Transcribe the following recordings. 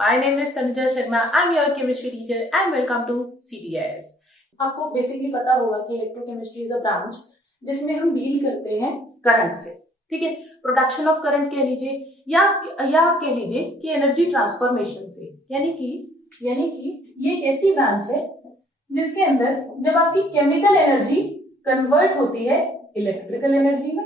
My name is Tanuja Sharma. I'm your chemistry teacher and welcome to CTS. आपको basically पता होगा कि electrochemistry is a branch जिसमें हम डील करते हैं करंट से, ठीक है। प्रोडक्शन ऑफ करंट कह लीजिए या आप कह लीजिए कि एनर्जी ट्रांसफॉर्मेशन से, यानी कि ये एक ऐसी ब्रांच है जिसके अंदर जब आपकी केमिकल एनर्जी कन्वर्ट होती है इलेक्ट्रिकल एनर्जी में,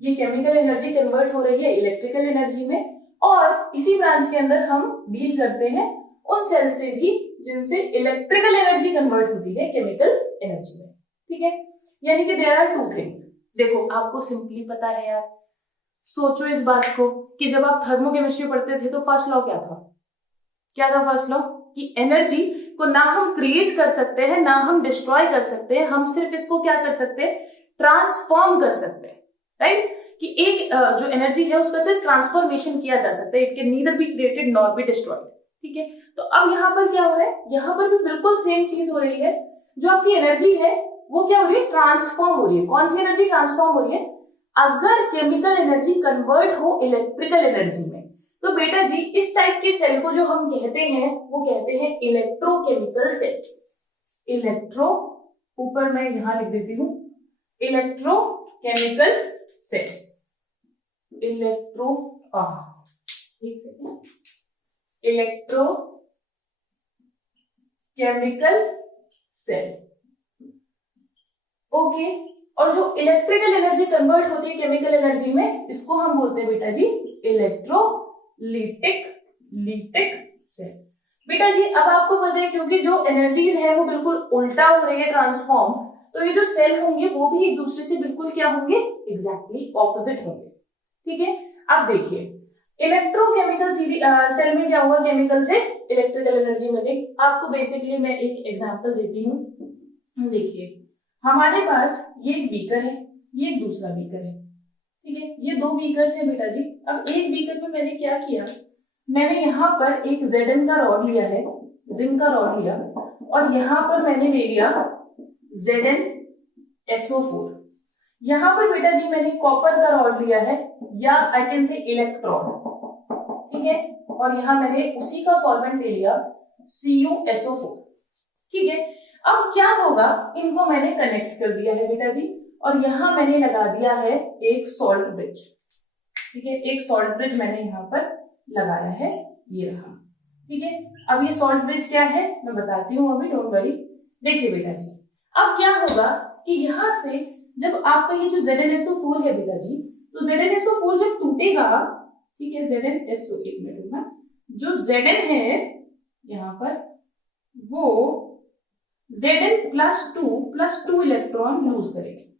ये केमिकल एनर्जी कन्वर्ट हो रही है इलेक्ट्रिकल एनर्जी में, और इसी ब्रांच के अंदर हम डील करते हैं उन सेल से भी जिनसे इलेक्ट्रिकल एनर्जी कन्वर्ट होती है केमिकल एनर्जी में, ठीक है। यानी कि देयर आर टू थिंग्स। देखो आपको सिंपली पता है यार, सोचो इस बात को कि जब आप थर्मोकेमिस्ट्री पढ़ते थे तो फर्स्ट लॉ क्या था फर्स्ट लॉ? कि एनर्जी को ना हम क्रिएट कर सकते हैं ना हम डिस्ट्रॉय कर सकते हैं, हम सिर्फ इसको क्या कर सकते हैं, ट्रांसफॉर्म कर सकते हैं, राइट। कि एक जो एनर्जी है उसका सिर्फ ट्रांसफॉर्मेशन किया जा सकता है, it can neither be created nor be destroyed, ठीक है। तो अब यहाँ पर क्या हो रहा है, यहाँ पर भी बिल्कुल सेम चीज हो रही है। जो आपकी एनर्जी है वो क्या हो रही है, ट्रांसफॉर्म हो रही है। कौन सी एनर्जी ट्रांसफॉर्म हो रही है? अगर केमिकल एनर्जी कन्वर्ट हो इलेक्ट्रिकल एनर्जी में, तो बेटा जी इस टाइप के सेल को जो हम कहते हैं वो कहते हैं इलेक्ट्रोकेमिकल सेल। इलेक्ट्रो, ऊपर मैं यहां लिख देती हूं इलेक्ट्रोकेमिकल सेल। एक second, electrochemical cell, okay. और जो इलेक्ट्रिकल एनर्जी कन्वर्ट होती है केमिकल एनर्जी में, इसको हम बोलते हैं बेटा जी इलेक्ट्रोलिटिक सेल। बेटा जी अब आपको पता है क्योंकि जो एनर्जीज है वो बिल्कुल उल्टा हो रही है ट्रांसफॉर्म, तो ये जो सेल होंगे वो भी एक दूसरे से बिल्कुल क्या होंगे, एग्जैक्टली ऑपोजिट होंगे, ठीक है। अब देखिए इलेक्ट्रोकेमिकल सेल में क्या हुआ, केमिकल से इलेक्ट्रिकल एनर्जी में। देख आपको बेसिकली मैं एक एग्जांपल देती हूँ। देखिए हमारे पास ये एक बीकर है, ये एक दूसरा बीकर है, ठीक है। ये दो बीकर्स हैं बेटा जी। अब एक बीकर में मैंने क्या किया, मैंने यहाँ पर एक Zn का रॉड लिया है, जिंक का रॉड लिया, और यहाँ पर मैंने ले लिया ZnSO4। यहाँ पर बेटा जी मैंने कॉपर का रॉड लिया है, या आई कैन से इलेक्ट्रोड, ठीक है। और यहाँ मैंने उसी का सॉल्वेंट ले लिया CuSO4, ठीक है। अब क्या होगा, इनको मैंने कनेक्ट कर दिया है बेटा जी, और यहाँ मैंने लगा दिया है एक सॉल्ट ब्रिज, ठीक है। एक सॉल्ट ब्रिज मैंने यहाँ पर लगाया है, ये रहा, ठीक है। अब ये सॉल्ट ब्रिज क्या है मैं बताती हूँ अभी, डोंट वरी। देखिए बेटा जी अब क्या होगा कि यहाँ से जब आपका ये जो ZnSO4 है बेटा जी, तो ZnSO4 जब टूटेगा, ठीक है, ZnSO, एक मिनट में, जो Zn है यहाँ पर वो Zn+2 इलेक्ट्रॉन लूज करेगी।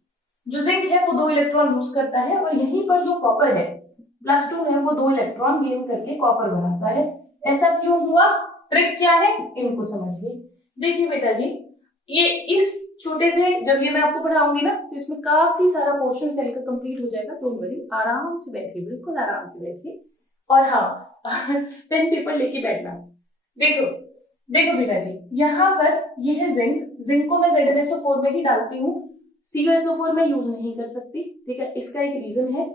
जो जिंक है वो 2 इलेक्ट्रॉन लूज करता है, और यहीं पर जो कॉपर है +2 है वो 2 इलेक्ट्रॉन गेन करके कॉपर बनाता है। ऐसा क्यों हुआ, ट्रिक क्या है, इनको समझिए। देखिए बेटा जी ये इस छोटे से, जब ये मैं आपको पढ़ाऊंगी ना तो इसमें काफी सारा पोर्शन सेल का कंप्लीट हो जाएगा, डोंट वरी, आराम से बैठिए, बिल्कुल आराम से बैठिए। और हाँ पेन पेपर लेके बैठना। देखो बेटा जी यहाँ पर ये है जिंक को मैं ZnSO4 में ही डालती हूँ, CuSO4 में यूज नहीं कर सकती, ठीक है। इसका एक रीजन है,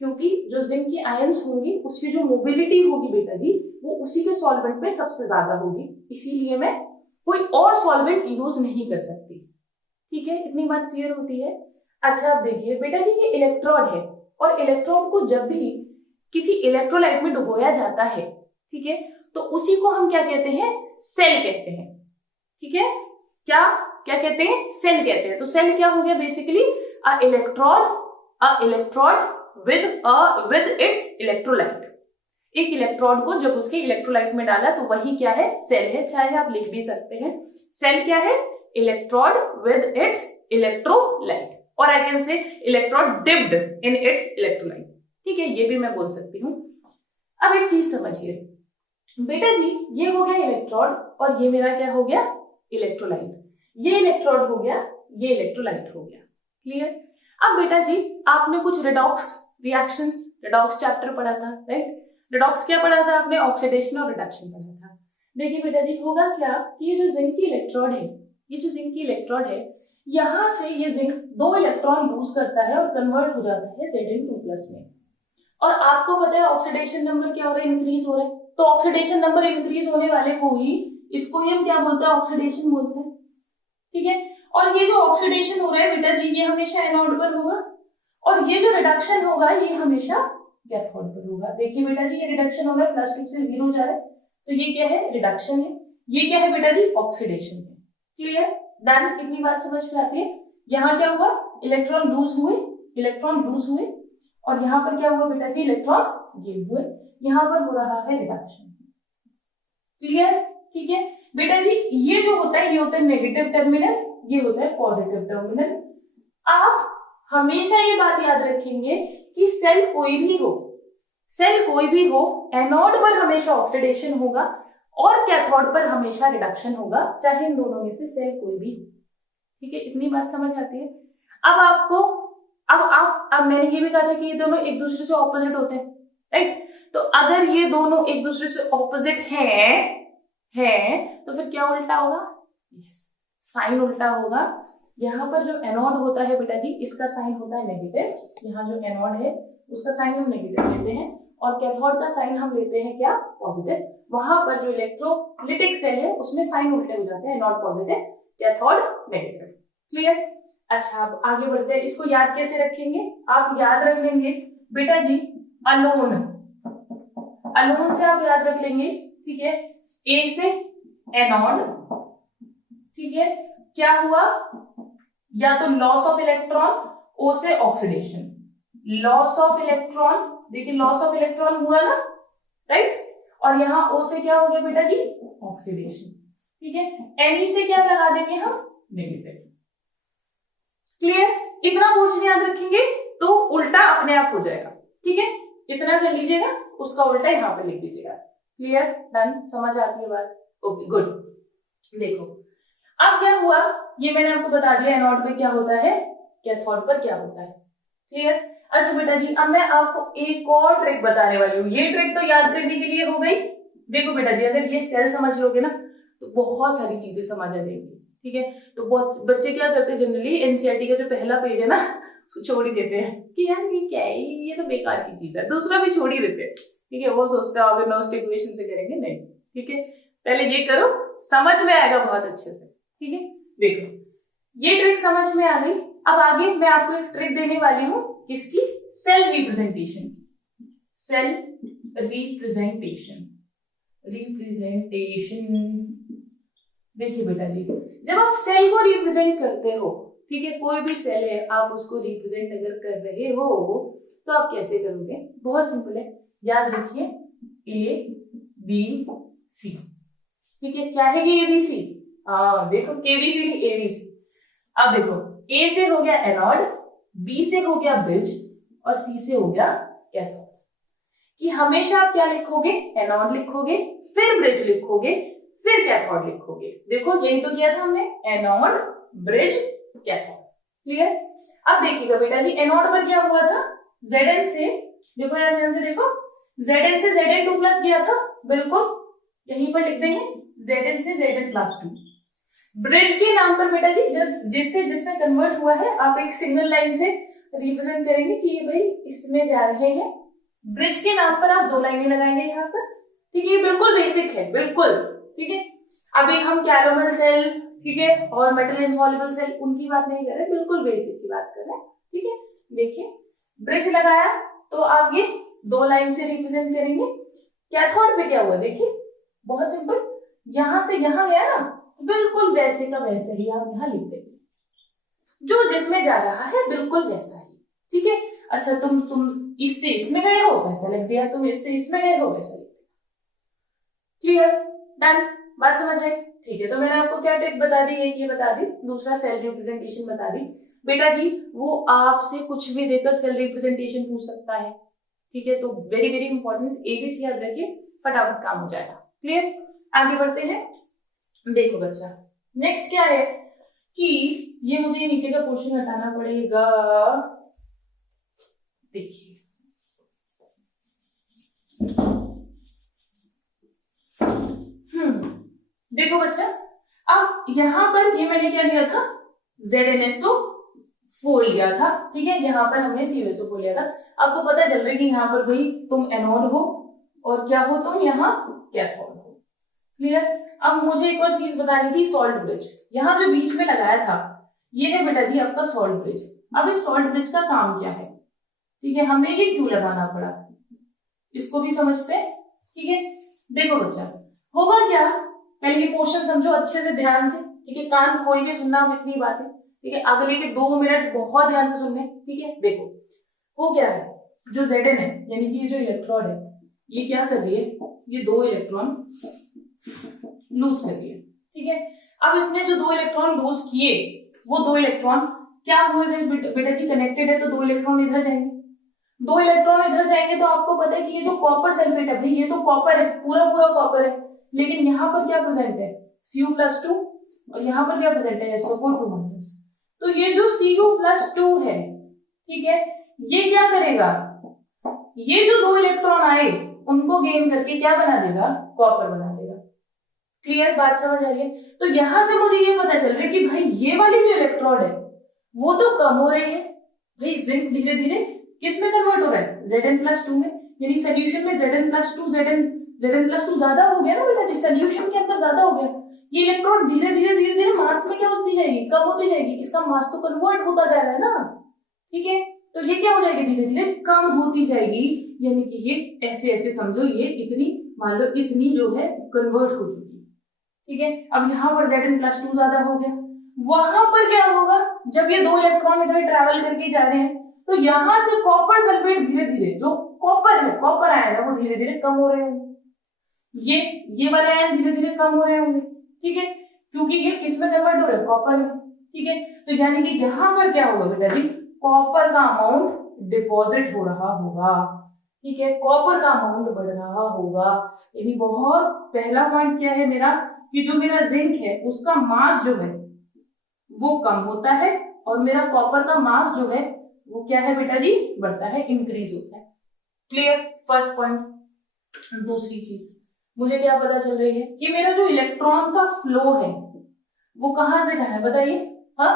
क्योंकि जो जिंक की आयंस होंगी उसकी जो मोबिलिटी होगी बेटा जी वो उसी के सॉल्वेंट में सबसे ज्यादा होगी, इसीलिए मैं कोई और सॉल्वेंट यूज नहीं कर सकती, ठीक है। इतनी बात क्लियर होती है। अच्छा अब देखिए बेटा जी ये इलेक्ट्रोड है, और इलेक्ट्रोड को जब भी किसी इलेक्ट्रोलाइट में डुबोया जाता है, ठीक है, तो उसी को हम क्या कहते हैं, सेल कहते हैं, ठीक है। क्या कहते हैं, सेल कहते हैं। तो सेल क्या हो गया, basically a electrode with its electrolyte. एक इलेक्ट्रोड को जब उसके इलेक्ट्रोलाइट में डाला तो वही क्या है, सेल है। चाहे आप लिख भी सकते हैं सेल क्या है, इलेक्ट्रोड विद इट्स इलेक्ट्रोलाइट, और आई कैन से electrode dipped in its electrolyte, ठीक है, ये भी मैं बोल सकती हूँ। अब एक चीज समझिए बेटा जी, ये हो गया इलेक्ट्रोड और ये मेरा क्या हो गया, इलेक्ट्रोलाइट। ये इलेक्ट्रोड हो गया, ये इलेक्ट्रोलाइट हो गया, क्लियर। अब बेटा जी आपने कुछ रेडॉक्स चैप्टर पढ़ा था, राइट। रेडॉक्स क्या पढ़ा था आपने, ऑक्सीडेशन और रिडक्शन पढ़ा था। देखिए बेटा जी होगा क्या कि ये जो जिंक की इलेक्ट्रोड है, यहाँ से ये जिंक 2 इलेक्ट्रॉन लूज करता है और कन्वर्ट हो जाता है Zn2+ में। और आपको पता है ऑक्सीडेशन नंबर क्या हो रहा है, इंक्रीज हो रहा है, तो ऑक्सीडेशन नंबर इंक्रीज होने वाले को ही, इसको ही हम क्या बोलते हैं, ऑक्सीडेशन बोलते हैं, ठीक है। और ये जो ऑक्सीडेशन हो रहा है बेटा जी, ये हमेशा एनोड पर होगा, और ये जो रिडक्शन होगा ये हमेशा कैथोड पर होगा। देखिए बेटा जी, ये रिडक्शन हो रहा है, प्लस 2 से 0 जा रहा है, तो ये क्या है, रिडक्शन है। ये क्या है बेटा जी, ऑक्सीडेशन है। क्लियर, डन, इतनी बात समझ में आती है। यहाँ क्या हुआ, इलेक्ट्रॉन लूज हुए, इलेक्ट्रॉन लूज हुए, और यहाँ पर क्या हुआ बेटा जी, इलेक्ट्रॉन गेन हुए। यहाँ पर हो रहा है रिडक्शन। क्लियर, ठीक है बेटा जी। ये जो होता है, ये होता है नेगेटिव टर्मिनल, ये होता है पॉजिटिव टर्मिनल। आप हमेशा ये बात याद रखेंगे कि सेल कोई भी हो, सेल कोई भी हो, एनोड पर हमेशा ऑक्सीडेशन होगा और कैथोड पर हमेशा रिडक्शन होगा, चाहे इन दोनों में से सेल कोई भी हो। ठीक है, इतनी बात समझ आती है। अब आपको अब मैंने ये भी कहा था कि ये दोनों एक दूसरे से ऑपोजिट होते हैं, राइट। तो अगर ये दोनों एक दूसरे से ऑपोजिट हैं तो फिर क्या उल्टा होगा, यस, साइन उल्टा होगा। यहाँ पर जो एनोड होता है बेटा जी, इसका साइन होता है नेगेटिव, यहाँ जो एनोड है उसका साइन हम नेगेटिव लेते हैं, और कैथोड का साइन हम लेते हैं क्या, पॉजिटिव। वहां पर जो इलेक्ट्रोलिटिक सेल है उसमें साइन उल्टे हो जाते हैं, anode positive, cathode negative. Clear. अच्छा, अब आगे बढ़ते हैं। इसको याद कैसे रखेंगे, आप याद रख लेंगे बेटा जी, अलोन, अलोन से आप याद रख लेंगे, ठीक है। ए से एनोड, ठीक है, क्या हुआ, या तो लॉस ऑफ इलेक्ट्रॉन, ओ से ऑक्सीडेशन, लॉस ऑफ इलेक्ट्रॉन, देखिए लॉस ऑफ इलेक्ट्रॉन हुआ ना, राइट। और यहाँ ओ से क्या हो गया बेटा जी, ऑक्सीडेशन, ठीक है। एनी से क्या लगा देंगे हम, नेगेटिव। क्लियर, इतना पोर्शन याद रखेंगे तो उल्टा अपने आप हो जाएगा, ठीक है। इतना कर लीजिएगा, उसका उल्टा यहाँ पे लिख दीजिएगा। क्लियर, डन, समझ आती है बात, ओके गुड। देखो अब क्या हुआ, ये मैंने आपको बता दिया एनोड पे क्या होता है, कैथोड पर क्या होता है। क्लियर। अच्छा बेटा जी, अब मैं आपको एक और ट्रिक बताने वाली हूँ। ये ट्रिक तो याद करने के लिए हो गई। देखो बेटा जी, अगर ये सेल समझ लोगे ना तो बहुत सारी चीजें समझ आ जाएंगी, ठीक है। तो बहुत बच्चे क्या करते हैं, जनरली एनसीईआरटी का जो पहला पेज है ना उसको छोड़ ही देते हैं कि यार ये क्या है, ये तो बेकार की चीज है, दूसरा भी छोड़ ही देते हैं, ठीक है। वो सोचते हैं ऑर्गेनोस्ट इक्वेशन से करेंगे, नहीं, ठीक है। पहले ये करो, समझ में आएगा बहुत अच्छे से, ठीक है। देखो ये ट्रिक समझ में आ गई। अब आगे मैं आपको एक ट्रिक देने वाली हूँ, किसकी, सेल रिप्रेजेंटेशन, सेल रिप्रेजेंटेशन, देखिए बेटा जी, जब आप सेल को रिप्रेजेंट करते हो, ठीक है, कोई भी सेल है आप उसको रिप्रेजेंट अगर कर रहे हो तो आप कैसे करोगे, बहुत सिंपल है, याद रखिए ए बी सी, ठीक है। क्या है ये एबीसी, हाँ देखो केबीसी नहीं एबीसी। अब देखो ए से हो गया एनोड, बी से हो गया ब्रिज, और सी से हो गया कैथोड। कि हमेशा आप क्या लिखोगे, एनोड लिखोगे, फिर ब्रिज लिखोगे, फिर कैथोड लिखोगे। देखो यही तो किया था हमने, एनोड ब्रिज कैथोड। क्लियर। अब देखिएगा बेटा जी, एनोड पर क्या हुआ था, Zn से, देखो यार ध्यान से देखो, Zn से Zn2 प्लस गया था, बिल्कुल यहीं पर लिख देंगे Zn से Zn+2। ब्रिज के नाम पर बेटा जी, जब जिसमें कन्वर्ट हुआ है, आप एक सिंगल लाइन से रिप्रेजेंट करेंगे कि ये भाई इसमें जा रहे हैं। ब्रिज के नाम पर आप 2 लाइनें लगाएंगे यहाँ पर, ठीक है। ये बिल्कुल बेसिक है, बिल्कुल, ठीक है। अभी हम कैलोमल सेल, ठीक है, और मेटल इनसॉल्युबल सेल, उनकी बात नहीं कर रहे, बिल्कुल बेसिक की बात कर रहे हैं, ठीक है। देखिए ब्रिज लगाया तो आप ये 2 लाइन से रिप्रेजेंट करेंगे। कैथोड पे क्या हुआ, देखिए बहुत सिंपल, यहां से यहां गया ना, बिल्कुल वैसे का वैसे ही आप यहाँ लिख देंगे, जो जिसमें जा रहा है बिल्कुल वैसा ही, ठीक है। अच्छा तुम इससे इसमें गए हो, वैसा लिख दिया, तुम इससे इसमें गए हो, वैसा लिख दिया। क्लियर, डन, बात समझ आई, ठीक है। तो मैंने आपको क्या ट्रिक बता दी, एक ये बता दी, दूसरा सेल रिप्रेजेंटेशन बता दी। बेटा जी वो आपसे कुछ भी देकर सेल रिप्रेजेंटेशन पूछ सकता है, ठीक है। तो वेरी वेरी इंपॉर्टेंट, एबीसी याद रखिए, फटाफट काम हो जाएगा। क्लियर, आगे बढ़ते हैं। देखो बच्चा, नेक्स्ट क्या है कि ये मुझे नीचे का पोर्शन हटाना पड़ेगा, देखिए देखो बच्चा, अब यहां पर ये मैंने क्या लिया था, ZnSO4 लिया था, ठीक है। यहाँ पर हमने CuSO4 लिया था। आपको पता चल रहा है कि यहाँ पर भाई तुम एनोड हो, और क्या हो तुम यहाँ कैथोड हो। क्लियर। अब मुझे एक और चीज बतानी थी, सॉल्ट ब्रिज। यहाँ जो बीच में लगाया था ये है बेटा जी आपका सॉल्ट ब्रिज। अब इस सॉल्ट ब्रिज का काम क्या है, ठीक है, हमें ये क्यों लगाना पड़ा, इसको भी समझते हैं। ठीक है, देखो बच्चा होगा क्या, पहले ये पोर्शन समझो अच्छे से ध्यान से, ठीक है, कान खोल के सुनना हम इतनी बातें, ठीक है, अगले के 2 मिनट बहुत ध्यान से सुनने। ठीक है, देखो हो क्या है, जो Zn है यानी कि ये जो इलेक्ट्रोड है ये क्या कर रही है, ये 2 इलेक्ट्रॉन लूज कर रही है। ठीक है, अब इसने जो 2 इलेक्ट्रॉन लूज किए वो 2 इलेक्ट्रॉन क्या हुए बेटा जी, कनेक्टेड है तो 2 इलेक्ट्रॉन इधर जाएंगे, 2 इलेक्ट्रॉन इधर जाएंगे तो आपको पता है कि ये जो कॉपर सल्फेट है भाई ये तो कॉपर है, पूरा पूरा कॉपर है, लेकिन यहाँ पर क्या प्रेजेंट है Cu+2 और यहाँ पर क्या प्रेजेंट है SO4 2-। तो ये जो Cu+2 है, ठीक है, ये क्या करेगा, ये जो 2 इलेक्ट्रॉन आए उनको गेन करके क्या बना देगा, कॉपर बना देगा। क्लियर, बात समझ आ रही है। तो यहां से मुझे ये पता चल रहा है कि भाई ये वाली जो इलेक्ट्रोड है वो तो कम हो रही है, भाई जिंक धीरे धीरे किस में कन्वर्ट हो रहा है, Zn+2 में, यानी सोल्यूशन में Zn+2 ज्यादा हो गया ना बेटा जी, सोल्यूशन के अंदर ज्यादा हो गया। ये इलेक्ट्रोड धीरे धीरे मास में क्या होती जाएगी, कम होती जाएगी, इसका मास तो कन्वर्ट होता जा रहा है ना। ठीक है, तो ये क्या हो जाएगी, धीरे धीरे कम होती जाएगी, यानी कि ये ऐसे ऐसे समझो, ये इतनी मान लो इतनी जो है कन्वर्ट हो चुकी। ठीक है, अब यहाँ पर Zn+2 ज्यादा हो गया, वहां पर क्या होगा, जब ये 2 इलेक्ट्रॉन इधर ट्रैवल करके जा रहे हैं तो यहां से कॉपर सल्फेट धीरे धीरे, जो कॉपर है, कॉपर आयन है, वो धीरे धीरे कम हो रहे होंगे, ये वाले आयन धीरे धीरे कम हो रहे होंगे। ठीक है, क्योंकि ये किस में कन्वर्ट हो रहा है, कॉपर में। ठीक है, तो यानी कि यहाँ पर क्या होगा बेटा जी, कॉपर का अमाउंट डिपॉजिट हो रहा होगा। ठीक है, कॉपर का अमाउंट बढ़ रहा होगा, यानी बहुत पहला पॉइंट क्या है मेरा, कि जो मेरा जिंक है उसका मास जो है वो कम होता है और मेरा कॉपर का मास जो है वो क्या है बेटा जी, बढ़ता है, इंक्रीज होता है। Clear, first point. दूसरी चीज मुझे क्या पता चल रही है कि मेरा जो इलेक्ट्रॉन का फ्लो है वो कहां से कहां है बताइए। हाँ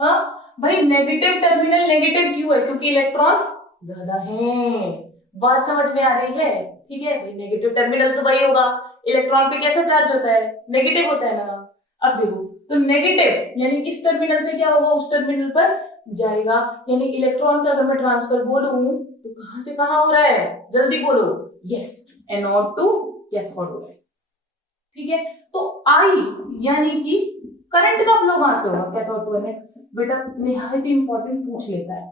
हाँ भाई, नेगेटिव टर्मिनल नेगेटिव क्यों है, क्योंकि इलेक्ट्रॉन ज्यादा है। बात समझ में आ रही है। ठीक है भाई, नेगेटिव टर्मिनल तो वही होगा, इलेक्ट्रॉन पे कैसा चार्ज होता है, नेगेटिव होता है ना। अब देखो, तो नेगेटिव यानी इस टर्मिनल से क्या होगा, उस टर्मिनल पर जाएगा, यानी इलेक्ट्रॉन का अगर मैं ट्रांसफर बोलूं तो कहां से कहां हो रहा है, जल्दी बोलो। यस, एनोड टू कैथोड हो रहा है। ठीक है, तो आई यानी कि करंट का फ्लो कहां से होगा, कैथोड टू एनोड। बेटा निहायत इंपॉर्टेंट पूछ लेता है,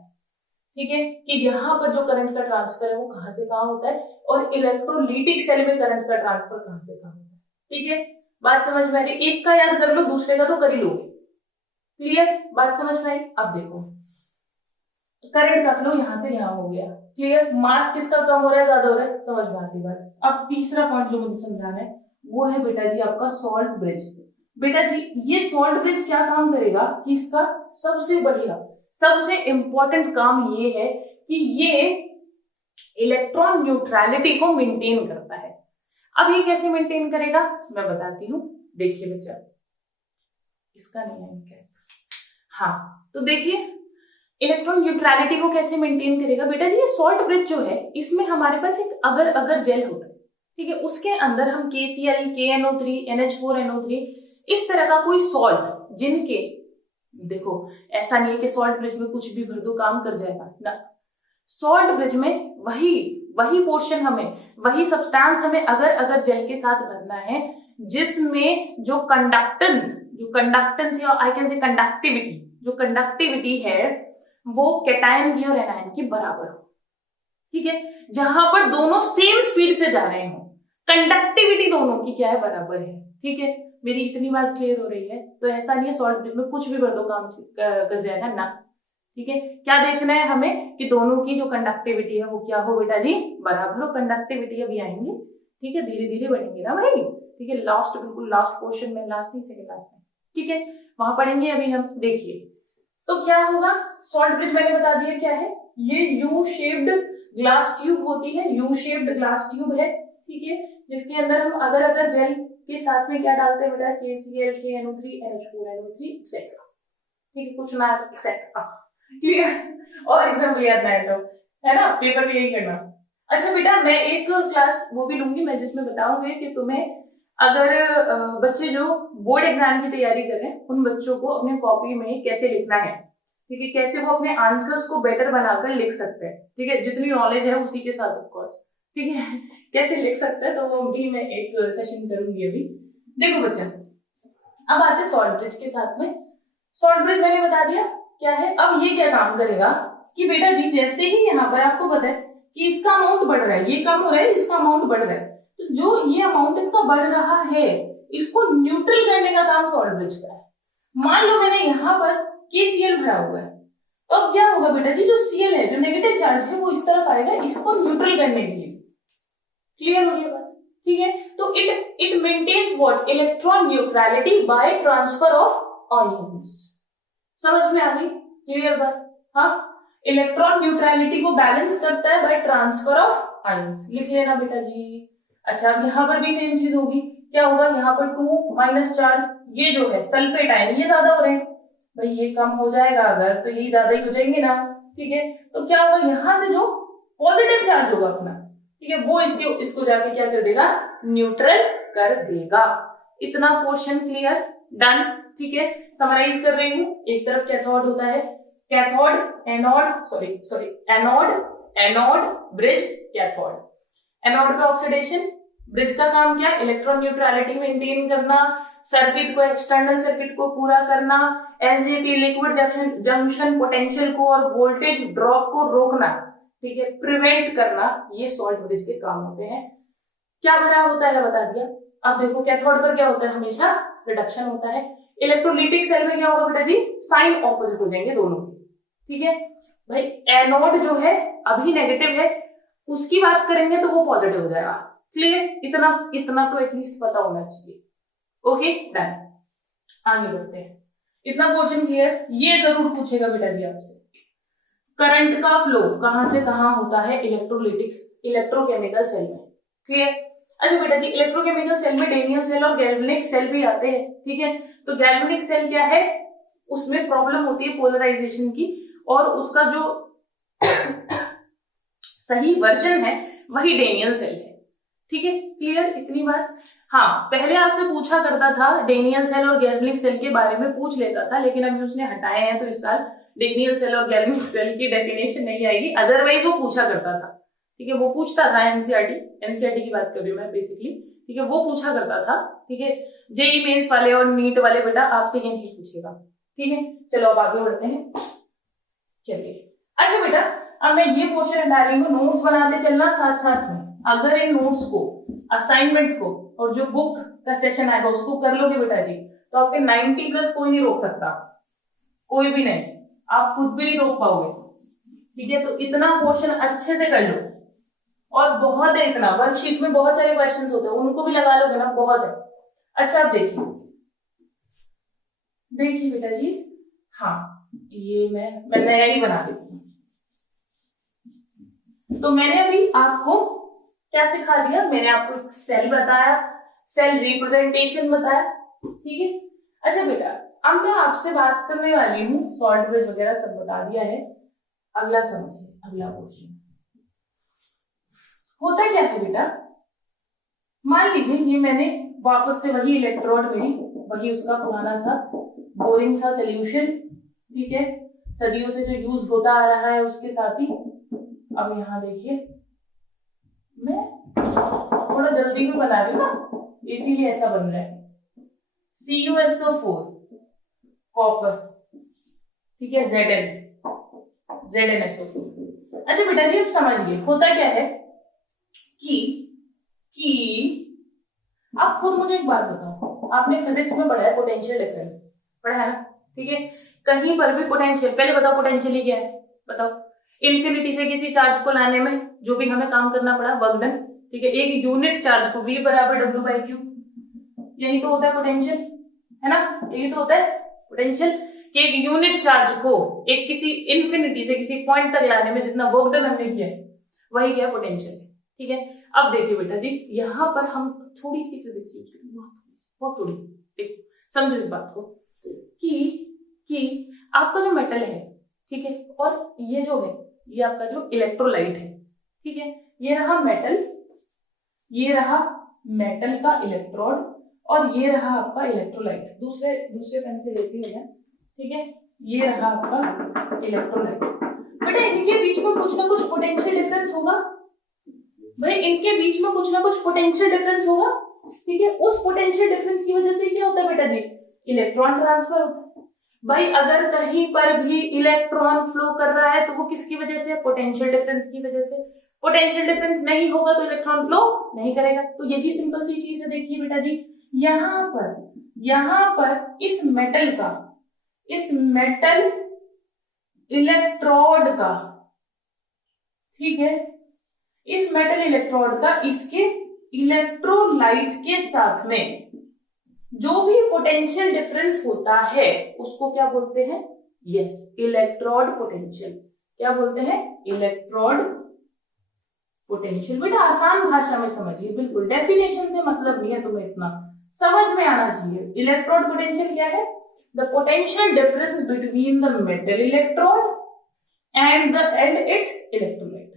ठीक है, कि यहाँ पर जो करंट का ट्रांसफर है वो कहां से कहां होता है, और इलेक्ट्रोलिटिक सेल में करंट का ट्रांसफर कहां से कहां होता है। ठीक है, बात समझ में आ रही, एक का याद कर लो दूसरे का तो कर ही लोगे। क्लियर, बात समझ में आई। अब देखो, करंट का फ्लो यहां से यहां हो गया। क्लियर, मास किसका कम हो रहा है, ज्यादा हो रहा है, समझ में आती बात। अब तीसरा पॉइंट जो मुझे समझाना है वो है बेटा जी आपका सॉल्ट ब्रिज। बेटा जी ये सॉल्ट ब्रिज क्या काम करेगा, कि इसका सबसे बढ़िया सबसे इंपॉर्टेंट काम ये है कि ये इलेक्ट्रॉन न्यूट्रलिटी को मेंटेन करता है। अब ये कैसे मेंटेन करेगा मैं बताती हूं, देखिए बच्चा, इसका नहीं है क्या, हाँ तो देखिए इलेक्ट्रॉन न्यूट्रलिटी को कैसे मेंटेन करेगा बेटा जी, ये सॉल्ट ब्रिज जो है इसमें हमारे पास एक अगर जेल होता है, ठीक है, उसके अंदर हम KCl, KNO3, NH4NO3 इस तरह का कोई सॉल्ट, जिनके देखो ऐसा नहीं है कि सॉल्ट ब्रिज में कुछ भी भर दो काम कर जाएगा ना, सॉल्ट ब्रिज में वही पोर्शन हमें, वही सब्सटेंस हमें अगर जेल के साथ भरना है जिसमें जो कंडक्टेंस या आई कैन से कंडक्टिविटी है वो कैटायन की और एनायन की बराबर हो। ठीक है, जहां पर दोनों सेम स्पीड से जा रहे हो, कंडक्टिविटी दोनों की क्या है, बराबर है। ठीक है, मेरी इतनी बात क्लियर हो रही है। तो ऐसा नहीं है सॉल्ट ब्रिज में कुछ भी भर दो काम कर जाएगा ना। ठीक है, क्या देखना है हमें कि दोनों की जो कंडक्टिविटी है वो क्या हो बेटा जी, बराबर हो। कंडक्टिविटी अभी आएंगे, ठीक है, धीरे धीरे बढ़ेंगे ना भाई। ठीक है, लास्ट बिल्कुल लास्ट क्वेश्चन में, लास्ट नहीं सेकंड लास्ट में, ठीक है, वहां पढ़ेंगे अभी हम। देखिए तो क्या होगा, सॉल्ट ब्रिज मैंने बता दिया क्या है, ये यू शेप्ड ग्लास ट्यूब होती है, यू शेप्ड ग्लास ट्यूब है। ठीक है, जिसके अंदर हम अगर जेल के साथ में क्या डालते हैं बेटा, KCl, KNO3, NH4NO3 एक्सेट्रा। ठीक है, कुछ ना एक्सेट्रा, क्लियर, और एग्जाम्पल याद ना है तो, है ना, पेपर में यही करना। अच्छा बेटा, मैं एक क्लास वो भी लूंगी मैं जिसमें बताऊंगी कि तुम्हें अगर बच्चे जो बोर्ड एग्जाम की तैयारी कर रहे हैं उन बच्चों को अपने कॉपी में कैसे लिखना है, ठीक है, कैसे वो अपने आंसर्स को बेटर बनाकर लिख सकते हैं, ठीक है, जितनी नॉलेज है उसी के साथ ऑफ कोर्स, ठीक है, कैसे लिख सकते हैं, तो वो भी मैं एक सेशन करूंगी अभी। देखो बच्चा, अब आते हैं सॉल्ट ब्रिज के साथ में। सॉल्ट ब्रिज मैंने बता दिया क्या है। अब ये क्या काम करेगा कि बेटा जी जैसे ही यहाँ पर आपको पता है कि इसका अमाउंट बढ़ रहा है, ये कम हो रहा है, इसका अमाउंट बढ़ रहा है, तो जो ये अमाउंट इसका बढ़ रहा है इसको न्यूट्रल करने का काम सॉल्ट ब्रिज का है। मान लो मैंने यहाँ पर KCl भरा हुआ है, तो अब क्या होगा बेटा जी, जो Cl है, जो नेगेटिव चार्ज है, वो इस तरफ आएगा इसको न्यूट्रल करने के लिए। क्लियर हो गया बात, ठीक है। तो it maintains what, electron neutrality by transfer of ions. समझ में आ गई, क्लियर बात। हाँ, इलेक्ट्रॉन न्यूट्रलिटी को बैलेंस करता है बाय ट्रांसफर ऑफ आयंस, लिख लेना बेटा जी। अच्छा, अब यहाँ पर भी सेम चीज होगी, क्या होगा, यहाँ पर 2 माइनस चार्ज, ये जो है सल्फेट आयन, ये ज्यादा हो रहे हैं, भाई ये कम हो जाएगा अगर, तो ये ज्यादा ही हो जाएंगे ना, ठीक है। तो क्या होगा, यहाँ से जो पॉजिटिव चार्ज होगा अपना, ठीक है, वो इसको जाके क्या कर देगा, न्यूट्रल कर देगा। इतना क्वेश्चन क्लियर, डन, ठीक है। समराइज कर रही हूँ, एक तरफ कैथोड होता है, cathode anode, sorry anode bridge cathode, anode पे ऑक्सीडेशन, ब्रिज का काम क्या, इलेक्ट्रॉन न्यूट्रलिटी मेंटेन करना, सर्किट को, एक्सटर्नल सर्किट को पूरा करना, एलजेपी लिक्विड जंक्शन पोटेंशियल को और वोल्टेज ड्रॉप को रोकना, ठीक है, प्रिवेंट करना, ये सॉल्ट ब्रिज के काम होते हैं। क्या भरा होता है बता दिया। अब देखो कैथोड पर क्या होता है, हमेशा रिडक्शन होता है। इलेक्ट्रोलिटिक सेल में क्या होगा बेटा जी, साइन ऑपोजिट हो जाएंगे दोनों के, ठीक है। भाई एनोड जो है अभी नेगेटिव है, उसकी बात करेंगे तो वो पॉजिटिव हो जाएगा। क्लियर, इतना तो एटलीस्ट पता होना चाहिए। ओके डन, आगे बढ़ते हैं। इतना क्वेश्चन क्लियर, ये जरूर पूछेगा बेटा जी आपसे, करंट का फ्लो कहां से कहां होता है इलेक्ट्रोकेमिकल सेल में। क्लियर। अच्छा बेटा जी, इलेक्ट्रोकेमिकल सेल में डेनियल सेल और गैल्वेनिक सेल भी आते हैं, ठीक है। तो गैल्वेनिक सेल क्या है, उसमें प्रॉब्लम होती है पोलराइजेशन की, और उसका जो सही वर्जन है वही डेनियल सेल है, ठीक है। क्लियर, इतनी बात। हाँ, पहले आपसे पूछा करता था डेनियल सेल और गैल्वेनिक सेल के बारे में पूछ लेता था, लेकिन अभी उसने हटाए हैं, तो इस साल डेनियल सेल और गैल्वेनिक सेल की डेफिनेशन नहीं आएगी, अदरवाइज वो पूछा करता था, ठीक है। वो पूछता था एनसीईआरटी की बात कर रही हूँ मैं बेसिकली, ठीक है, वो पूछा करता था, ठीक है। जेई मेंस वाले और नीट वाले बेटा आपसे ये नहीं पूछेगा, ठीक है। चलो अब आगे बढ़ते हैं, चलिए। अच्छा बेटा, अब मैं ये क्वेश्चन हटा रही हूँ, नोट्स बनाते चलना साथ साथ में। अगर इन नोट्स को, असाइनमेंट को और जो बुक का सेशन आएगा उसको कर लोगे बेटा जी, तो आपके 90 प्लस कोई नहीं रोक सकता, कोई भी नहीं, आप खुद भी नहीं रोक पाओगे, ठीक है। तो इतना क्वेश्चन अच्छे से कर लो, और बहुत है इतना, वर्कशीट में बहुत सारे क्वेश्चंस होते हैं, उनको भी लगा लोगे ना, बहुत है। अच्छा अब देखिए बेटा जी, हाँ ये मैं नया ही बना देती हूँ। तो मैंने अभी आपको क्या सिखा दिया, मैंने आपको एक सेल बताया, सेल रिप्रेजेंटेशन बताया, ठीक है। अच्छा बेटा, अब मैं आपसे बात करने वाली हूँ, सॉल्ट ब्रिज वगैरह सब बता दिया है, अगला समझिए, अगला क्वेश्चन होता क्या है बेटा। मान लीजिए ये मैंने वापस से वही इलेक्ट्रोड मेरी, वही उसका पुराना सा बोरिंग सा सोल्यूशन, ठीक है, सदियों से जो यूज होता आ रहा है उसके साथ ही। अब यहाँ देखिए, मैं थोड़ा जल्दी में बना रही हूँ ना, इसीलिए ऐसा बन रहा है। CuSO4 कॉपर, ठीक है, ZnSO4। अच्छा बेटा जी, अब समझिए होता क्या है कि आप खुद मुझे एक बात बताओ, आपने फिजिक्स में पढ़ा है पोटेंशियल डिफरेंस, पढ़ा है ना, ठीक है। कहीं पर भी पोटेंशियल, पहले बताओ पोटेंशियल ही क्या है, बताओ। इन्फिनिटी से किसी चार्ज को लाने में जो भी हमें काम करना पड़ा, वर्क डन, ठीक है। एक यूनिट चार्ज को V बराबर W/Q, यही तो होता है पोटेंशियल, है ना, यही तो होता है पोटेंशियल, कि एक यूनिट चार्ज को एक किसी इन्फिनिटी से किसी पॉइंट तक लाने में जितना वर्क डन हमने किया वही क्या पोटेंशियल, ठीक है। अब देखिए बेटा जी, यहाँ पर हम थोड़ी सी फिजिक्स यूज करेंगे, बहुत थोड़ी सी, देखो समझो इस बात को कि आपका जो मेटल है, ठीक है, और ये जो है ये आपका जो इलेक्ट्रोलाइट है, ठीक है। ये रहा मेटल, ये रहा मेटल का इलेक्ट्रोड और ये रहा आपका इलेक्ट्रोलाइट। दूसरे पेन से लेती हूँ मैं, ठीक है। ये रहा आपका इलेक्ट्रोलाइट। बेटा इनके बीच में कुछ ना कुछ पोटेंशियल डिफरेंस होगा भाई, इनके बीच में कुछ ना कुछ पोटेंशियल डिफरेंस होगा, ठीक है। उस पोटेंशियल डिफरेंस की वजह से क्या होता है बेटा जी, इलेक्ट्रॉन ट्रांसफर होता है। भाई अगर कहीं पर भी इलेक्ट्रॉन फ्लो कर रहा है तो वो किसकी वजह से, पोटेंशियल डिफरेंस की वजह से। पोटेंशियल डिफरेंस नहीं होगा तो इलेक्ट्रॉन फ्लो नहीं करेगा। तो यही सिंपल सी चीज है। देखिए बेटा जी, यहाँ पर इस मेटल इलेक्ट्रोड का, ठीक है, इस मेटल इलेक्ट्रोड का इसके इलेक्ट्रोलाइट के साथ में जो भी पोटेंशियल डिफरेंस होता है उसको क्या बोलते हैं, यस, इलेक्ट्रोड पोटेंशियल। क्या बोलते हैं, इलेक्ट्रोड पोटेंशियल। बेटा आसान भाषा में समझिए, बिल्कुल डेफिनेशन से मतलब नहीं है, तुम्हें इतना समझ में आना चाहिए। इलेक्ट्रोड पोटेंशियल क्या है, the potential difference between the metal electrode and it's electrolyte.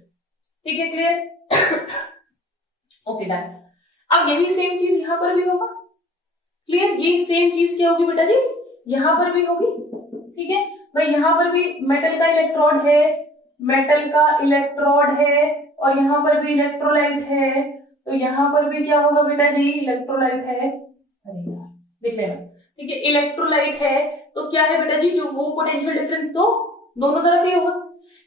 ठीक है, क्लियर? Okay done. अब यही सेम चीज यहां पर भी होगा, क्लियर? ये सेम चीज क्या होगी बेटा जी, यहां पर भी होगी, ठीक है भाई। यहां पर भी मेटल का इलेक्ट्रोड है और यहां पर भी इलेक्ट्रोलाइट है, तो यहां पर भी क्या होगा बेटा जी, इलेक्ट्रोलाइट है। अरे यार देख लेना, ठीक है, इलेक्ट्रोलाइट है तो क्या है बेटा जी, जो वो पोटेंशियल डिफरेंस तो दोनों तरफ ही होगा।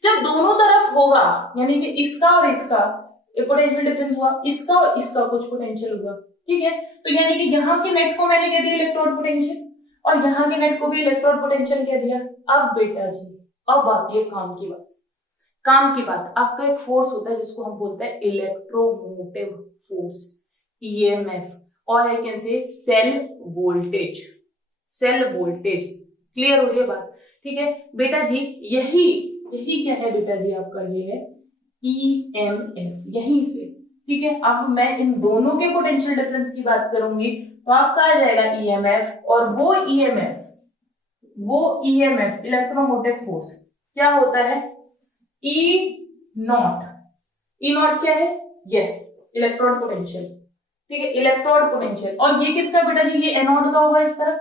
जब दोनों तरफ होगा यानी कि इसका और इसका पोटेंशियल डिफरेंस हुआ, इसका और इसका कुछ पोटेंशियल हुआ, ठीक है। तो यानी कि यहाँ के नेट को मैंने कह दिया इलेक्ट्रोड पोटेंशियल और यहाँ के नेट को भी इलेक्ट्रोड पोटेंशियल कह दिया। अब बेटा जी अब आती है काम की बात। आपका एक फोर्स होता है जिसको हम बोलते हैं इलेक्ट्रोमोटिव फोर्स, ईएमएफ, और I can say cell voltage. Clear हो रही है बात? ठीक है बेटा जी, यही क्या है बेटा जी, आपका ये है ईएमएफ, यहीं से, ठीक है। अब मैं इन दोनों के पोटेंशियल डिफरेंस की बात करूंगी तो आपका आ जाएगा ईएमएफ, और वो ईएमएफ इलेक्ट्रोमोटिव फोर्स क्या होता है, ई नॉट क्या है, यस, इलेक्ट्रोड पोटेंशियल, ठीक है, इलेक्ट्रोड पोटेंशियल। और ये किसका बेटा जी, ये एनोड का होगा इस तरफ,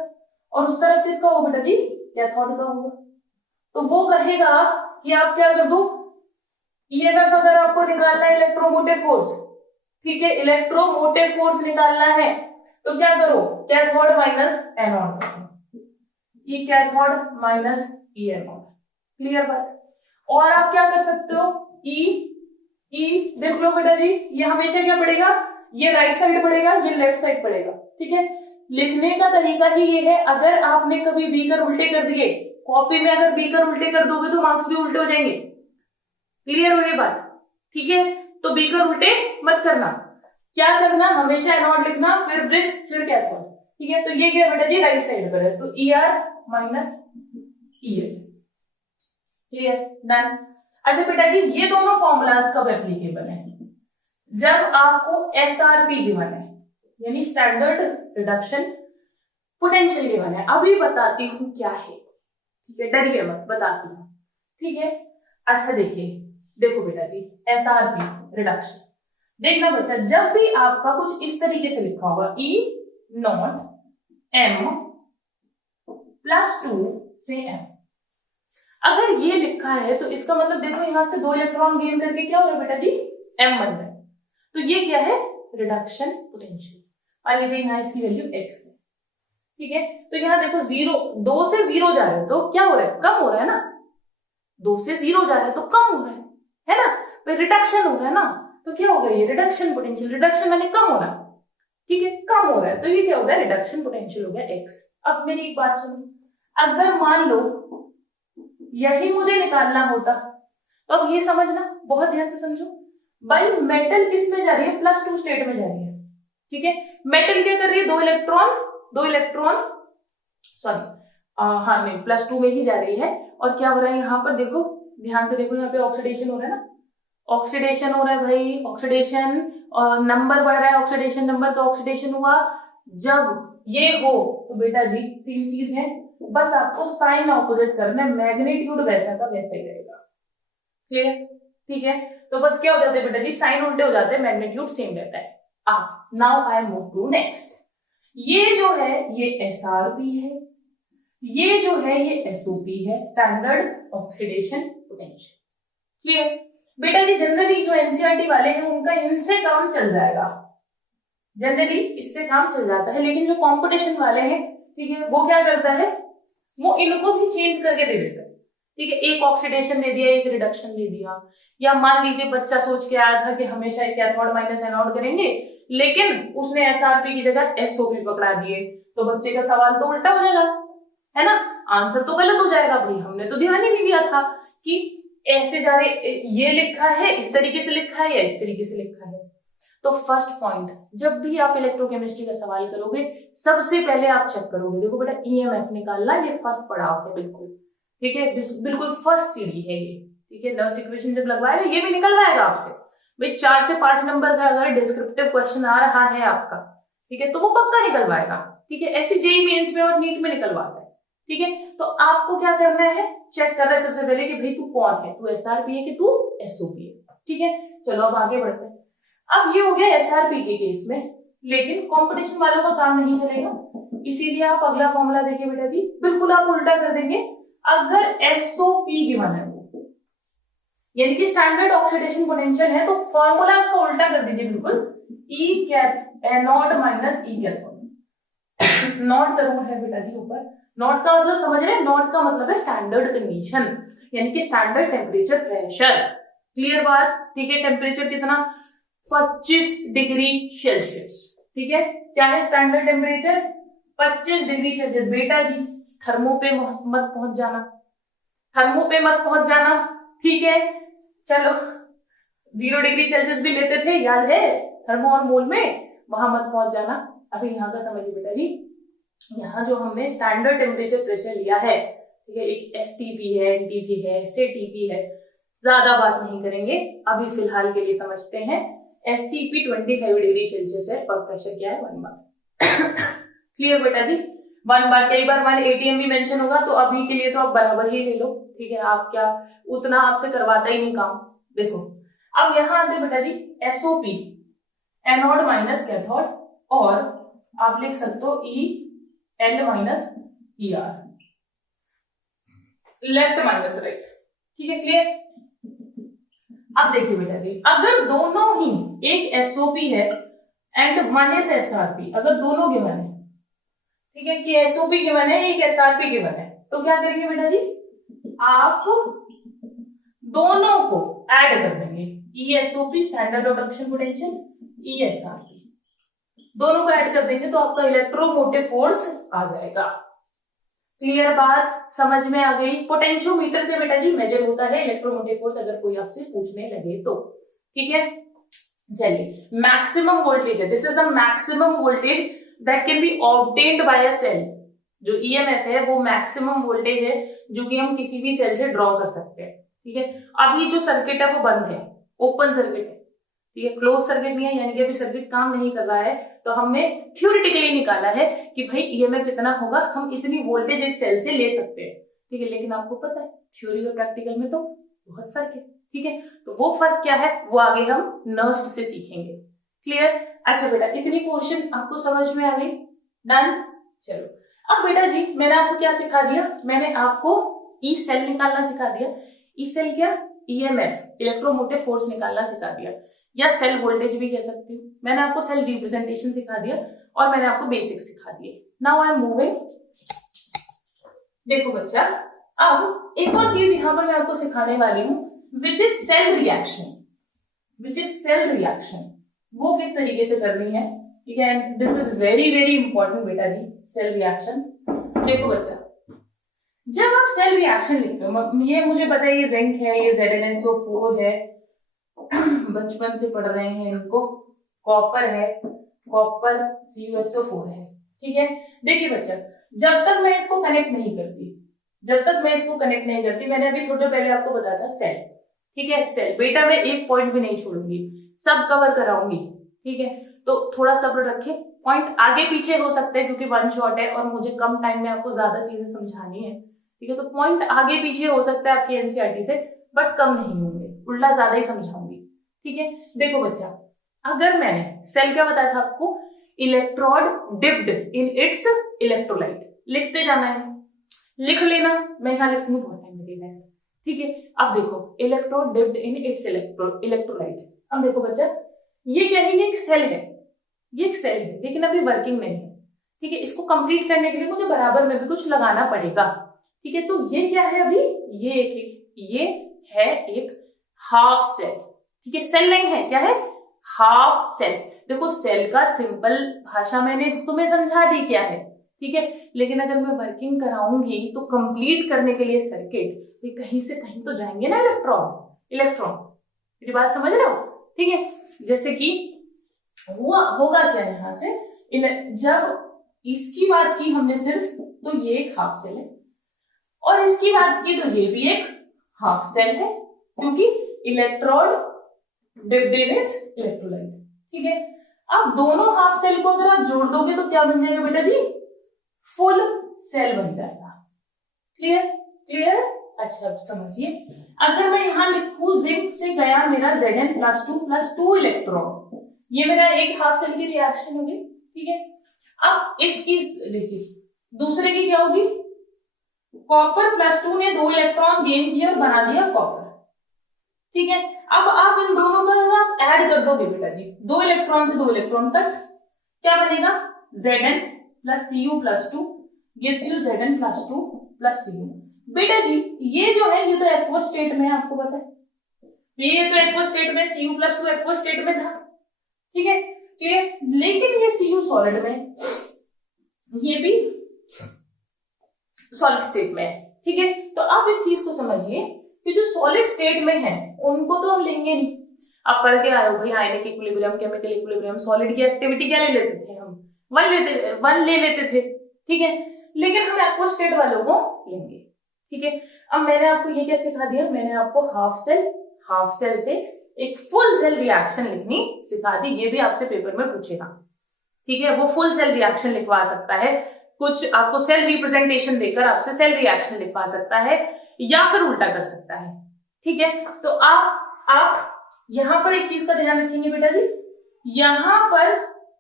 और उस तरफ किसका होगा बेटा जी, कैथोड का होगा। तो वो कहेगा कि आप क्या कर दो, ईएमएफ अगर आपको निकालना है इलेक्ट्रोमोटिव फोर्स, ठीक है, इलेक्ट्रोमोटिव फोर्स निकालना है तो क्या करो, cathode minus anode, E cathode minus E anode. Clear बात? और आप क्या कर सकते हो, ई देख लो बेटा जी, ये हमेशा क्या पड़ेगा, ये राइट साइड पड़ेगा, ये लेफ्ट साइड पड़ेगा, ठीक है। लिखने का तरीका ही ये है, अगर आपने कभी बीकर उल्टे कर दिए कॉपी में, अगर बीकर उल्टे कर दोगे तो मार्क्स भी उल्टे हो जाएंगे। क्लियर हो ये बात? ठीक है, तो बीकर उल्टे मत करना, क्या करना, हमेशा एनोड लिखना, फिर ब्रिज, फिर कैथोड, ठीक है। तो ये क्या बेटा जी, राइट साइड पर है, तो E R minus E L. Clear? Done. अच्छा बेटा जी, ये दोनों फॉर्मूलाज कब एप्लीकेबल है, जब आपको एसआरपी गिवन है, यानी स्टैंडर्ड रिडक्शन पोटेंशियल गिवन है। अभी बताती हूँ क्या है, ठीक है, डरिए मत, बताती हूँ, ठीक है। अच्छा देखो बेटा जी, एसआरपी रिडक्शन, देखना बच्चा, जब भी आपका कुछ इस तरीके से लिखा होगा, ई नॉट एम प्लस 2 से एम, अगर ये लिखा है तो इसका मतलब देखो यहां से 2 इलेक्ट्रॉन गेन करके क्या हो रहा है बेटा जी, एम बन रहा है, तो ये क्या है, रिडक्शन पोटेंशियल। मान लीजिए यहाँ इसकी वैल्यू x है, ठीक है। तो यहाँ देखो 2 से 0 जा रहे हो तो क्या हो रहा है, कम हो रहा है ना, 2 से 0 जा रहा है तो कम हो रहा है ना, फिर रिडक्शन हो रहा है ना, तो क्या होगा, ये रिडक्शन पोटेंशियल, रिडक्शन माने कम होना, ठीक है, कम हो रहा है, तो ये क्या हो गया, रिडक्शन पोटेंशियल हो गया x। अब मेरी एक बात सुनो, अगर मान लो यही मुझे निकालना होता, तो अब ये समझना, बहुत ध्यान से समझो भाई, मेटल किस में जा रही है, +2 स्टेट में जा रही है, ठीक है। मेटल क्या कर रही है, 2 इलेक्ट्रॉन सॉरी हाँ नहीं, +2 में ही जा रही है। और क्या हो रहा है यहाँ पर, देखो ध्यान से देखो, यहाँ पे ऑक्सीडेशन हो रहा है ना, ऑक्सीडेशन हो रहा है भाई, ऑक्सीडेशन नंबर बढ़ रहा है, ऑक्सीडेशन नंबर, तो ऑक्सीडेशन हुआ। जब ये हो तो बेटा जी सेम चीज है, बस आपको साइन ऑपोजिट करना है, मैग्नीट्यूड वैसा का वैसा ही रहेगा। क्लियर? ठीक है, तो बस क्या हो जाते हैं बेटा जी, साइन उल्टे हो जाते हैं, मैग्नीट्यूड सेम रहता है। Now I move to next. ये जो है ये एसआरपी है, ये जो है ये एसओपी है, स्टैंडर्ड ऑक्सीडेशन पोटेंशियल। क्लियर बेटा जी? जनरली जो एनसीईआरटी वाले हैं उनका इनसे काम चल जाएगा, जनरली इससे काम चल जाता है, लेकिन जो कंपटीशन वाले हैं, ठीक है, वो क्या करता है, वो इनको भी चेंज करके दे देता है। ठीक है, एक ऑक्सीडेशन दे दिया, एक रिडक्शन दे दिया, या मान लीजिए बच्चा सोच के आया था कि हमेशा एक कैथोड माइनस एनोड करेंगे, लेकिन उसने एसआरपी की जगह एसओपी पकड़ा दिए, तो बच्चे का सवाल तो उल्टा हो जाएगा, है ना, आंसर तो गलत हो जाएगा। भाई हमने तो ध्यान ही नहीं दिया था कि ऐसे जा रहे, ये लिखा है इस तरीके से लिखा है या इस तरीके से लिखा है। तो फर्स्ट पॉइंट, जब भी आप इलेक्ट्रोकेमिस्ट्री का सवाल करोगे सबसे पहले आप चेक करोगे, देखो बेटा ईएमएफ निकालना, ये फर्स्ट पड़ाव है बिल्कुल, ठीक है, बिल्कुल फर्स्ट सीढ़ी है ये, ठीक है। नर्स्ट इक्वेशन जब लगवाएगा ये भी निकलवाएगा आपसे, भाई 4 से 5 नंबर का अगर डिस्क्रिप्टिव क्वेश्चन आ रहा है आपका, ठीक है, तो वो पक्का निकलवाएगा, ठीक है, ऐसे जेईई मेंस में और नीट में निकलवाता है, ठीक है। तो आपको क्या करना है, चेक करना है सबसे पहले कि भाई तू कौन है, तू एसआरपी है कि तू एसओपी है, ठीक है। चलो अब आगे बढ़ते हैं। अब ये हो गया एसआरपी के केस में, लेकिन कंपटीशन वालों का काम नहीं चलेगा, इसीलिए आप अगला फॉर्मूला देखिए बेटा जी, बिल्कुल आप उल्टा कर देंगे। अगर एसओपी गिवन है यानी कि स्टैंडर्ड ऑक्सीडेशन पोटेंशियल है, तो फॉर्मूला इसका उल्टा कर दीजिए बिल्कुल, E cath anode minus E cathode. Not जरूर है बेटा जी ऊपर, नॉट का मतलब समझ रहे हैं, नॉट का मतलब है स्टैंडर्ड कंडीशन, यानी कि स्टैंडर्ड टेम्परेचर प्रेशर। क्लियर बात, ठीक है। टेम्परेचर कितना, 25 डिग्री सेल्सियस, ठीक है। क्या है स्टैंडर्ड टेम्परेचर, 25 डिग्री सेल्सियस। बेटा जी थर्मो पे मत पहुंच जाना, थर्मो पे मत पहुंच जाना, ठीक है। चलो 0 डिग्री सेल्सियस भी लेते थे, याद है, थर्मो और मोल में, वहां मत पहुंच जाना। अभी यहाँ का समझिए बेटा जी, यहाँ जो हमने स्टैंडर्ड टेम्परेचर प्रेशर लिया है, ठीक है, एक एसटीपी है, एनटीपी है, एसएटीपी है, ज्यादा बात नहीं करेंगे, अभी फिलहाल के लिए समझते हैं। एसटीपी 25 डिग्री सेल्सियस है और प्रेशर क्या है 1 बार। क्लियर बेटा जी, 1 बार, कई बार 1 एटीएम भी मेंशन होगा, तो अभी के लिए तो आप बराबर ही ले लो, ठीक है। आप क्या, उतना आपसे करवाता ही नहीं काम। देखो अब यहाँ आते बेटा जी एसओपी, एनोड माइनस कैथोड, और आप लिख सकते हो E L minus E R, left minus right, ठीक है, क्लियर। अब देखिए बेटा जी, अगर दोनों ही, एक एसओपी है एंड 1 इज एसआरपी, अगर दोनों गिवन है, ठीक है, कि एसओपी गिवन है, एक एसआरपी गिवन है, तो क्या करेंगे बेटा जी, आप दोनों को ऐड कर देंगे, ईएसओपी स्टैंडर्ड रिडक्शन पोटेंशियल, ईएसआरपी, दोनों को ऐड कर देंगे तो आपका इलेक्ट्रोमोटिव फोर्स आ जाएगा। क्लियर बात, समझ में आ गई। पोटेंशियोमीटर से बेटा जी मेजर होता है इलेक्ट्रोमोटिव फोर्स, अगर कोई आपसे पूछने लगे तो, ठीक है। चलिए मैक्सिमम वोल्टेज है, this is the maximum voltage that can be obtained by a cell. जो ईएमएफ है वो मैक्सिमम वोल्टेज है जो कि हम किसी भी सेल से ड्रॉ कर सकते हैं, ठीक है। अभी जो सर्किट है वो बंद है, ओपन सर्किट है, ठीक है, क्लोज सर्किट नहीं है, यानी कि अभी सर्किट काम नहीं कर रहा है, तो हमने थ्योरेटिकली निकाला है कि भाई ईएमएफ इतना होगा, हम इतनी वोल्टेज इस सेल से ले सकते हैं, ठीक है। लेकिन आपको पता है थ्योरी और प्रैक्टिकल में तो बहुत फर्क है, ठीक है। तो वो फर्क क्या है वो आगे हम नर्स्ट से सीखेंगे। क्लियर। अच्छा बेटा इतनी पोर्शन आपको समझ में आ गई, डन। चलो अब बेटा जी मैंने आपको क्या सिखा दिया, मैंने आपको ई सेल निकालना सिखा दिया। ई सेल क्या, ईएमएफ इलेक्ट्रोमोटिव फोर्स निकालना सिखा दिया, या सेल वोल्टेज भी कह सकती हूँ। मैंने आपको सेल रिप्रेजेंटेशन सिखा दिया और मैंने आपको बेसिक सिखा दिए। Now I am moving. देखो बच्चा, अब एक और चीज यहां पर मैं आपको सिखाने वाली हूँ, which is cell reaction. Which is cell reaction, वो किस तरीके से करनी है, ठीक है। And this is very very important बेटा जी, सेल रिएक्शन। देखो बच्चा, जब आप सेल रिएक्शन लिखते हो, ये मुझे पता है ये जिंक है, ये ZnSO4 है, बचपन से पढ़ रहे हैं इनको, कॉपर है, कॉपर CuSO4 है, ठीक है। देखिए बच्चा, जब तक मैं इसको कनेक्ट नहीं करती, मैंने अभी थोड़ी देर पहले आपको बताया था सेल, ठीक है। सेल बेटा मैं एक पॉइंट भी नहीं छोड़ूंगी, सब कवर कराऊंगी, ठीक है। तो थोड़ा सब्र रखे, पॉइंट आगे पीछे हो सकते हैं क्योंकि वन शॉट है और मुझे कम टाइम में आपको ज्यादा चीजें समझानी है, ठीक है। तो पॉइंट आगे पीछे हो सकता है आपकी एनसीईआरटी से, बट कम नहीं होंगे, उल्टा ज्यादा ही समझाऊंगी, ठीक है, देखो बच्चा, अगर मैंने सेल क्या बताया था आपको, electrode dipped in its electrolyte, लिखते जाना है, लिख लेना, मैं यहाँ लिखूंगी बहुत टाइम लगेगा, ठीक है। अब देखो electrode dipped in its electrolyte, अब देखो बच्चा ये क्या है, ये एक सेल है, ये एक सेल है लेकिन अभी वर्किंग नहीं है, ठीक है। इसको कंप्लीट करने के लिए मुझे बराबर में भी कुछ लगाना पड़ेगा, ठीक है। तो ये क्या है अभी, ये है एक हाफ सेल, ठीक है, सेल नहीं है, क्या है, हाफ सेल। देखो सेल का सिंपल भाषा मैंने तुम्हें समझा दी क्या है, ठीक है, लेकिन अगर मैं वर्किंग कराऊंगी तो कंप्लीट करने के लिए सर्किट कहीं से कहीं तो जाएंगे ना इलेक्ट्रॉन, मेरी बात समझ रहे हो, ठीक है। जैसे कि होगा क्या यहाँ से, जब इसकी बात की हमने सिर्फ, तो ये एक हाफ सेल है, और इसकी बात की तो ये भी एक हाफ सेल है, क्योंकि electrode dipped in its electrolyte, ठीक है। अब दोनों हाफ सेल को अगर आप जोड़ दोगे तो क्या बन जाएगा बेटा जी, फुल सेल बन जाएगा। क्लियर? अच्छा अब समझिए, अगर मैं यहां लिखूं जिंक से गया मेरा Zn+2 इलेक्ट्रॉन, ये मेरा एक हाफ सेल की रिएक्शन होगी, ठीक है। अब इसकी देखिए दूसरे की क्या होगी, कॉपर+2 ने 2 इलेक्ट्रॉन गेन किया और बना दिया कॉपर, ठीक है। अब आप इन दोनों का आप ऐड कर दोगे बेटा जी, 2 इलेक्ट्रॉन से 2 इलेक्ट्रॉन कट, क्या बनेगा, Zn+Cu+2 gives you Zn+2+Cu। बेटा जी ये जो है ये तो एक्वस स्टेट में है, आपको पता है, ये तो एक्वस स्टेट में, Cu+2 एक्वस स्टेट में था, ठीक है, लेकिन ये Cu सॉलिड में, ये भी सॉलिड स्टेट में है, ठीक है। तो आप इस चीज को समझिए कि जो सॉलिड स्टेट में है उनको तो हम लेंगे नहीं, आप पढ़ के आ रहे हो भाई ionic equilibrium, chemical equilibrium, solid की एक्टिविटी क्या ले लेते थे हम, 1 ले लेते थे, ठीक है, लेकिन हम एक्वस स्टेट वालों को लेंगे, ठीक है। अब मैंने आपको ये क्या सिखा दिया, मैंने आपको हाफ सेल से एक फुल सेल रिएक्शन लिखनी सिखा दी, ये भी आपसे पेपर में पूछेगा, ठीक है। वो फुल सेल रिएक्शन लिखवा सकता है, कुछ आपको सेल रिप्रेजेंटेशन देकर आपसे सेल रिएक्शन लिखवा सकता है, या फिर उल्टा कर सकता है, ठीक है। तो आप यहां पर एक चीज का ध्यान रखेंगे बेटा जी, यहां पर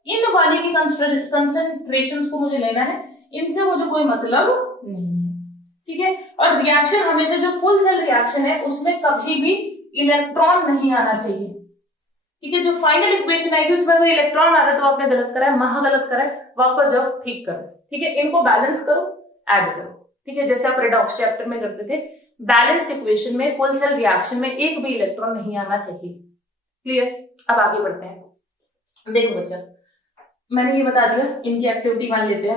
इन वाले की कंसंट्रेशंस को मुझे लेना है, इनसे मुझे कोई मतलब नहीं है, ठीक है। और रिएक्शन हमेशा जो फुल सेल रिएक्शन है उसमें कभी भी इलेक्ट्रॉन नहीं आना चाहिए, ठीक है। जो फाइनल इक्वेशन आएगी उसमें अगर इलेक्ट्रॉन आ रहा है तो आपने गलत करा है, महा गलत करा है, वापस जाओ ठीक करो, ठीक है। इनको बैलेंस करो, ऐड करो, ठीक है, जैसे आप रेडॉक्स चैप्टर में करते थे, बैलेंस्ड इक्वेशन में फुल सेल रिएक्शन में एक भी इलेक्ट्रॉन नहीं आना चाहिए। क्लियर? अब आगे बढ़ते हैं। देखो बच्चा मैंने ये बता दिया, इनकी एक्टिविटी 1 लेते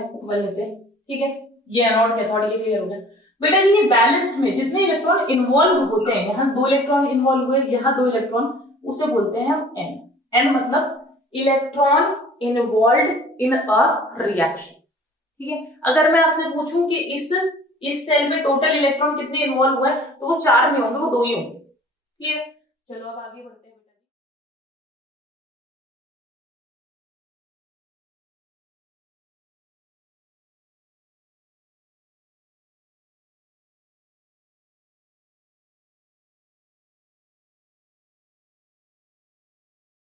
हैं, ठीक है। ये एनोड कैथोड ये क्लियर हो गया बेटा जी। ये बैलेंस्ड में जितने इलेक्ट्रॉन इन्वॉल्व होते हैं, यहाँ 2 इलेक्ट्रॉन इन्वॉल्व हुए, यहाँ 2 इलेक्ट्रॉन, उसे बोलते हैं हम एन मतलब electron involve in a reaction, ठीक है। अगर मैं आपसे पूछूं कि इस सेल में टोटल इलेक्ट्रॉन कितने इन्वॉल्व हुए तो वो 4 नहीं होंगे, वो 2 ही होंगे, क्लियर। चलो अब आगे बढ़ते हैं।